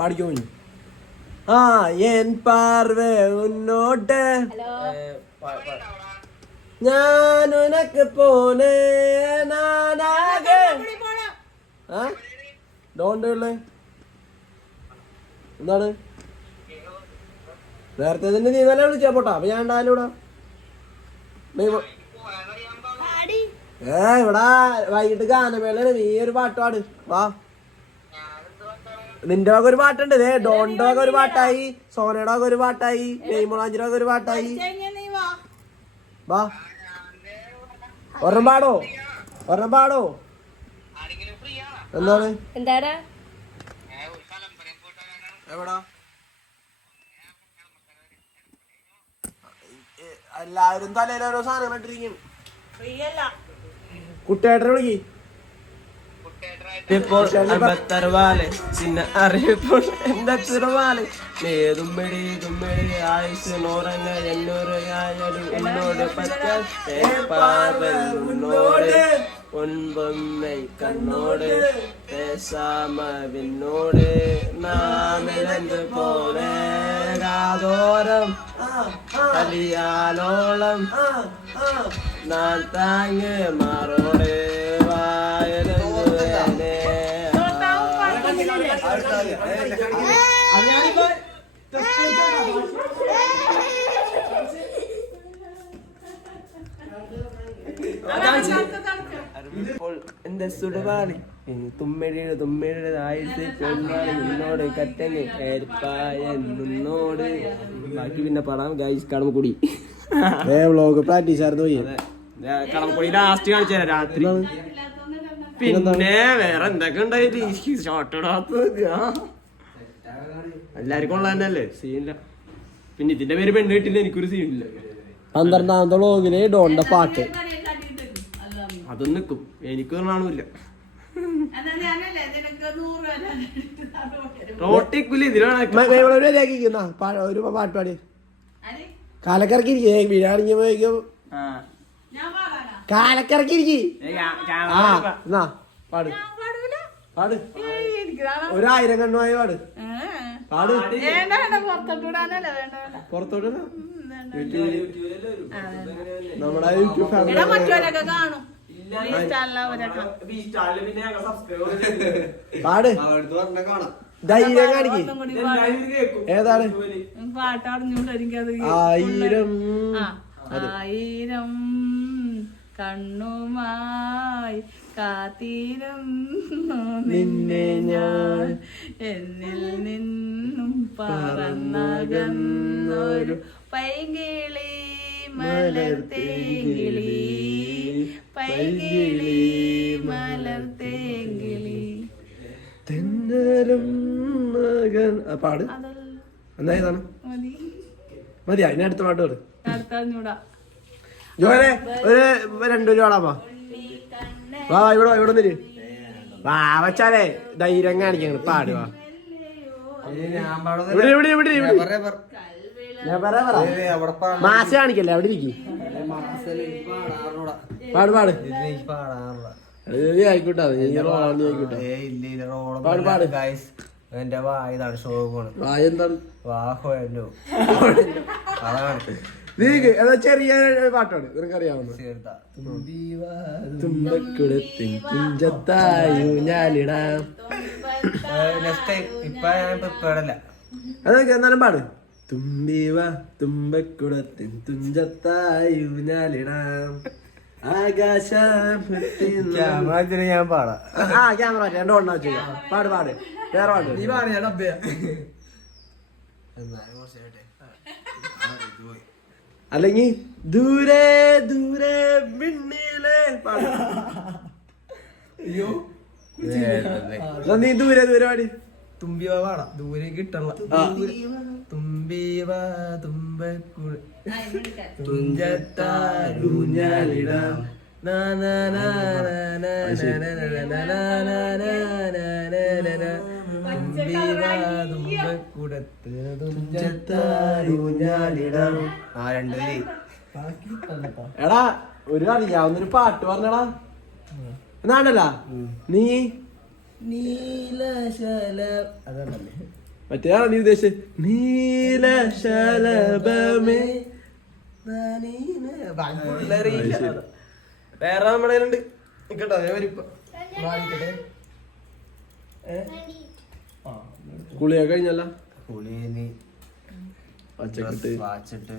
പാടിക്കോ ആ എൻ പാർവ ഉന്നോട്ട് ഞാൻ ഉനക്ക് പോണേ നാനാകെ ഡോണ്ടേ എന്താണ് നേരത്തെ തന്നെ നീ നല്ല വിളിച്ചാ പോട്ടാ അപ്പൊ ഞാൻ ഉണ്ടായാലും ഇവിടെ വൈകിട്ട് ഗാനമേളയാണ് നീ ഒരു പാട്ട് പാട് വാ നിന്റെ വക ഒരു പാട്ടുണ്ട് ഡോണിന്റെ വക ഒരു പാട്ടായി സോനയുടെ വക ഒരു പാട്ടായി നെയ്മോളാഞ്ചിയുടെ വക ഒരു പാട്ടായി വാ ഒരെണ്ണം പാടോ എന്താണ് എവിടാ എല്ലാവരും തലയിൽ ഓരോ സാധനം ഇട്ടിരിക്കും കുട്ടിയേട്ടനെ വിളിക്ക് ഇപ്പോൾ അമ്പത്തറുവാല് ചിന്ന അറിയപ്പോൾ എന്റെ ചെറുവാല് തുമ്മിടി തുമ്മിടി ആയുസ് നൂറങ്ങ 800 ആയാലും എന്നോട് പറ്റോട് പൊൻപൊമ്മൈ കണ്ണോട് പേശാമവിനോട് നാമിലന്ത് പോലെ കാതോരം കലിയാലോളം നാൻ താങ്ങ് മാറോട് വായലെന്ത് ഇപ്പോൾ എന്റെ സുടവാളി തുമ്മിഴിയുടെ തുമ്മിഴിയുടെ ആയുസ് കൊണ്ടാളി നിന്നോട് കറ്റങ്ങ് ഏർപ്പായെന്നോട് ബാക്കി പിന്നെ പടാം ഗൈസ് കടമക്കുടി വ്ളോഗ് പ്രാക്ടീസ് ആയിരുന്നു കടമക്കുടി ലാസ്റ്റ് കാണിച്ചു രാത്രി പിന്നെ വേറെ എന്തൊക്കെ ഉണ്ടായിട്ട് ഷോർട്ട് ഇടാത്തത് എല്ലാവർക്കും ഉള്ള തന്നെയല്ലേ സീനില്ല പിന്നെ ഇതിന്റെ പേര് പെണ്ണ് കിട്ടില്ല എനിക്കൊരു സീനില്ല 12ാമത്തെ വ്ളോഗില് ഡോണിന്റെ പാട്ട് അതും നിക്കും എനിക്ക് കാണൂല്ല റോട്ടിക്കൂല ഇതിലാണ് ഒരു പാട്ട് പാടി കാലക്കിറക്കിരിക്കേ ബിരിയാണി പോയിക്കും കാലക്കിറക്കിരിക്കി പാട് പാട് 1000 കണ്ണുമായി പാട് പാട് പുറത്തോട്ട് നമ്മുടെ യൂട്യൂബ് ഫാമിലി പാട് ധൈര്യം കാണിക്ക് ഏതാണ് 1000 കണ്ണുമായി കാത്തിരുന്നു നിന്നെ ഞാൻ എന്നിൽ നിന്നും പറന്നകന്നൊരു പൈകിളി മലർത്തേങ്കിളി പൈകിളി മലർത്തേങ്കിളി തെന്നലും മകൻ പാട് എന്നാ ഏതാണ് മതി അതിനടുത്ത പാട്ട് പാട് അടുത്തൂടാ ജോലെ ഒരു 2 രൂപ വാ ഇവിടെ തരും വാ വച്ചാലേ ധൈര്യം കാണിക്കാൻ പാട് വാ മാസ കാണിക്കല്ലേ അവിടെ ഇരിക്കും പാട് പാട് ആയിക്കോട്ടെ പാട് പാട് എന്റെ വായതാണ് ഷോക്കാണ് വായ എന്താണ് വാഹോ അതാണ് ചെറിയ പാട്ടാണ് നിനക്കറിയാവുന്ന തുമ്പക്കുടത്തിൻ തുഞ്ചത്തായു ഞാലിടാം അതൊക്കെ എന്നാലും പാട് തുമ്പിവ തുമ്പക്കുടത്തിൻ തുഞ്ചത്തായു ഞാലിടാം ആകാശം ഞാൻ പാടാം ക്യാമറ 2 കൊണ്ടാ വെച്ചു പാട് പാട് വേറെ പാട് നീ പാട് ഞാൻ ഡബ്ബയാ അല്ലെങ്കിൽ ദൂരെ ദൂരെ മിന്നിലെ അയ്യോ നീ ദൂരെ ദൂരെ പാടി തുമ്പിവ പാടാം ദൂരെ കിട്ടണ തുമ്പിവ തുമ്പക്കുഴ തുഞ്ചത്താരൂഞ്ഞാലിടാം എടാ ഒരു അറിയാവുന്നൊരു പാട്ട് പറഞ്ഞടാ എന്നാണല്ല നീ നീലശല അതല്ലേ മറ്റേതാണ് നീ ഉദ്ദേശിച്ചത് നീല ശലഭമേ. വേറെ നമ്മുടെ ഉണ്ട് കേട്ടോ ഞാൻ വരിപ്പോ കുളിയൊക്കെ കഴിഞ്ഞല്ല പുളിയന് പച്ചക്കിട്ട് വാച്ചിട്ട്